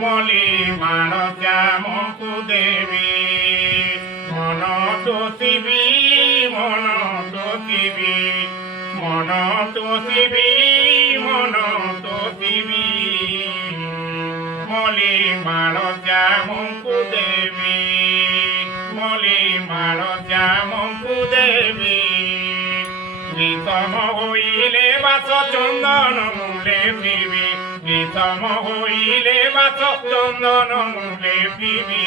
মলি মানসা মঙ্কু দেবী মন তোষিবি মন তোষিবি মন তোষিবি মন তোষিবি মলি মানসা মঙ্কু দেবী মলি মানসা মঙ্কু দেবী নিতম হইলে বাস চন্দন মূলে পিবি নিতম হইলে বাস চন্দন মূলে পিবি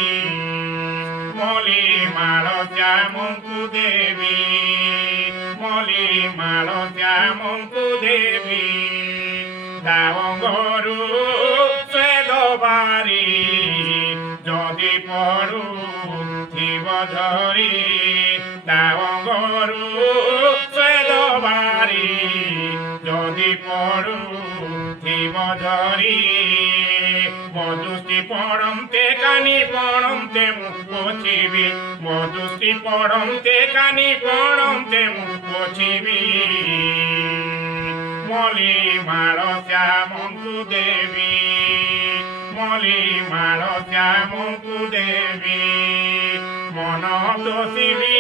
মলি মালসা মঙ্কু দেবী মলি মালসা মঙ্কু দেবী দাওঙ্গরু স্বেদ বারি যদি পড়ু থিব ধরি দাওঙ্গরু স্বেদ বারি যদি পড়ু থিব ধরি মধুষ্টি পড়মতে কানি পড়মতে মুখ পছিবি মধুষ্টি পড়মতে কানি পড়মতে মুখ পছিবি মলি মালসা মঙ্কু দেবী মলি মালসা মঙ্কু দেবী মন তোষিবি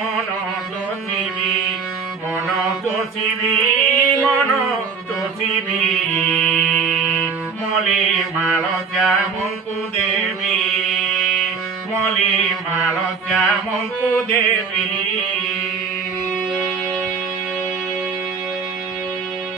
মন তোষিবি মন তোষিবি মন তোষিবি মলি মালসা মঙ্কু দেবী মলি মালসা মঙ্কু দেবী।